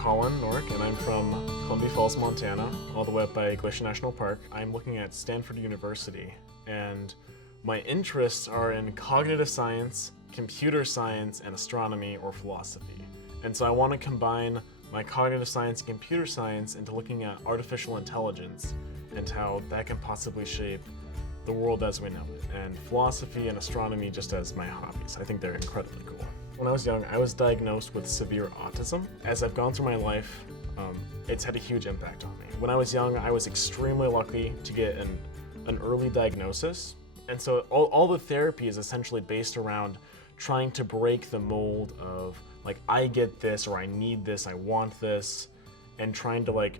Colin, Norick, and I'm from Columbia Falls, Montana, all the way up by Glacier National Park. I'm looking at Stanford University, and my interests are in cognitive science, computer science, and astronomy or philosophy. And so I want to combine my cognitive science and computer science into looking at artificial intelligence and how that can possibly shape the world as we know it, and philosophy and astronomy just as my hobbies. I think they're incredibly cool. When I was young, I was diagnosed with severe autism. As I've gone through my life, it's had a huge impact on me. When I was young, I was extremely lucky to get an early diagnosis. And so all the therapy is essentially based around trying to break the mold of like, I get this, or I need this, I want this, and trying to like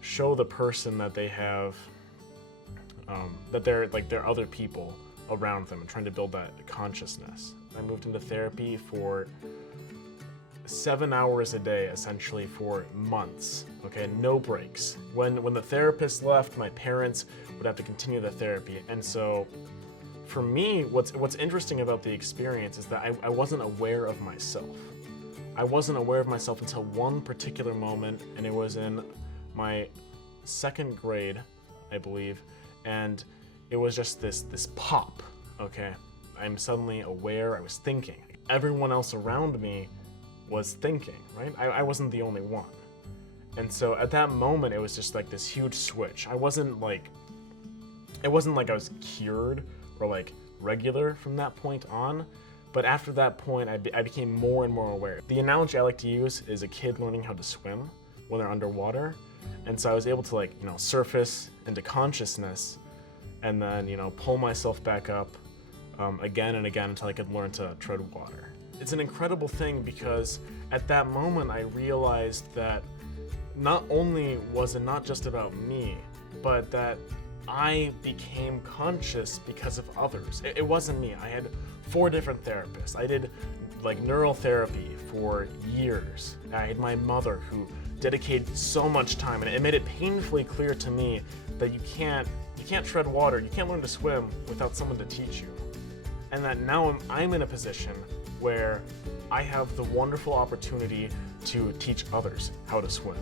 show the person that they have, that they're other people around them, and trying to build that consciousness. I moved into therapy for 7 hours a day, essentially for months, okay, no breaks. When the therapist left, my parents would have to continue the therapy. And so for me, what's interesting about the experience is that I wasn't aware of myself. I wasn't aware of myself until one particular moment, and it was in my second grade, I believe, and it was just this pop, okay? I'm suddenly aware, I was thinking. Everyone else around me was thinking, right? I wasn't the only one. And so at that moment, it was just like this huge switch. It wasn't like I was cured or like regular from that point on, but after that point, I became more and more aware. The analogy I like to use is a kid learning how to swim when they're underwater. And so I was able to like, surface into consciousness and then, pull myself back up again and again until I could learn to tread water. It's an incredible thing because at that moment I realized that not only was it not just about me, but that I became conscious because of others. It wasn't me. I had 4 different therapists. I did like neural therapy for years. I had my mother who dedicated so much time, and it made it painfully clear to me that you can't tread water, you can't learn to swim without someone to teach you. And that now I'm in a position where I have the wonderful opportunity to teach others how to swim.